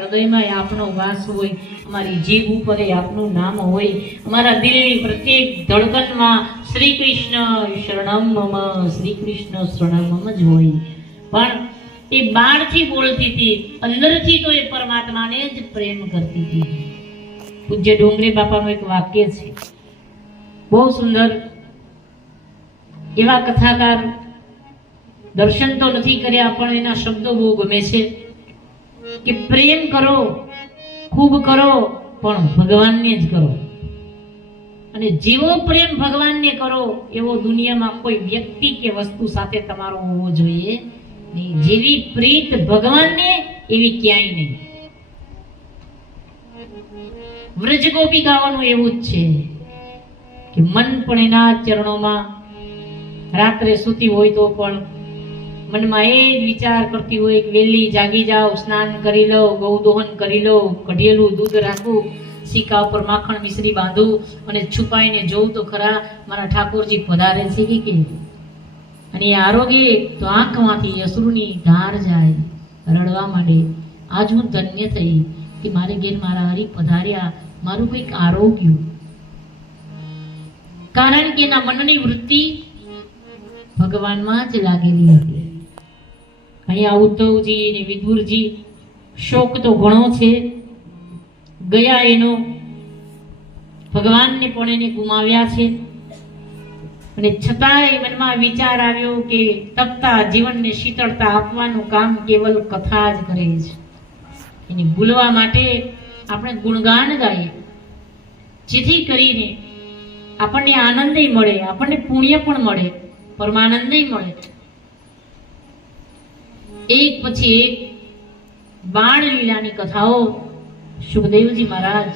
હૃદયમાં આપનો વાસ હોય, અમારી જીભ ઉપર આપનું નામ હોય. અમારા દિલની પ્રત્યેક ધડકનમાં શ્રી કૃષ્ણ શરણમ શ્રી કૃષ્ણ શરણમ જ હોય. પણ એ બહારથી બોલતી હતી, અંદરથી તો એ પરમાત્માને જ પ્રેમ કરતી હતી. પૂજ્ય ડુંગરી બાપાનું એક વાક્ય છે. બહુ સુંદર. એવા કથાકાર દર્શન તો નથી કર્યા, પણ એના શબ્દો બહુ ગમે છે. કે પ્રેમ કરો, ખૂબ કરો, પણ ભગવાનને જ કરો. અને જેવો પ્રેમ ભગવાનને કરો, એવો દુનિયામાં કોઈ વ્યક્તિ કે વસ્તુ સાથે તમારો હોવો જોઈએ નહીં. જેવી પ્રીત ભગવાનને, એવી ક્યાંય નહીં. વ્રજ ગાવાનું એવું જ છે કે મન પણ એના ચરણોમાં રાત્રે સૂતી હોય તો પણ મનમાં એ જ વિચાર કરતી હોય કે વહેલી જાગી જાઉં સ્નાન કરી લઉં ગૌદોહન કરી લઉં કઢિયેલું દૂધ રાખું, સિક્કા ઉપર માખણ મિશ્રી બાંધું અને છુપાઈને જોઉં તો ખરા મારા ઠાકોરજી પધારે છે કે કે અને આરોગ્ય તો આંખમાંથી અશ્રુની ધાર જાય રડવા માંડે. આજ હું ધન્ય થઈ કે મારે ઘેર મારા હરી પધાર્યા, મારું કંઈક આરોગ્ય. કારણ કે એના મનની વૃત્તિ ભગવાનમાં જ લાગેલી હતી. અહીંયા ઉદ્ધવજી ને વિદુરજી શોક તો ઘણો છે. ગયા એનો ભગવાનને પણ એને ગુમાવ્યા છે. અને છતાંય મનમાં વિચાર આવ્યો કે તપતા જીવનને શીતળતા આપવાનું કામ કેવલ કથા જ કરે છે. એને ભૂલવા માટે આપણે ગુણગાન ગાઈએ. જેથી કરીને આપણને આનંદય મળે, આપણને પુણ્ય પણ મળે, પરમાનંદય મળે. એક પછી એક બાણ લીલાની કથાઓ. સુખદેવજી મહારાજ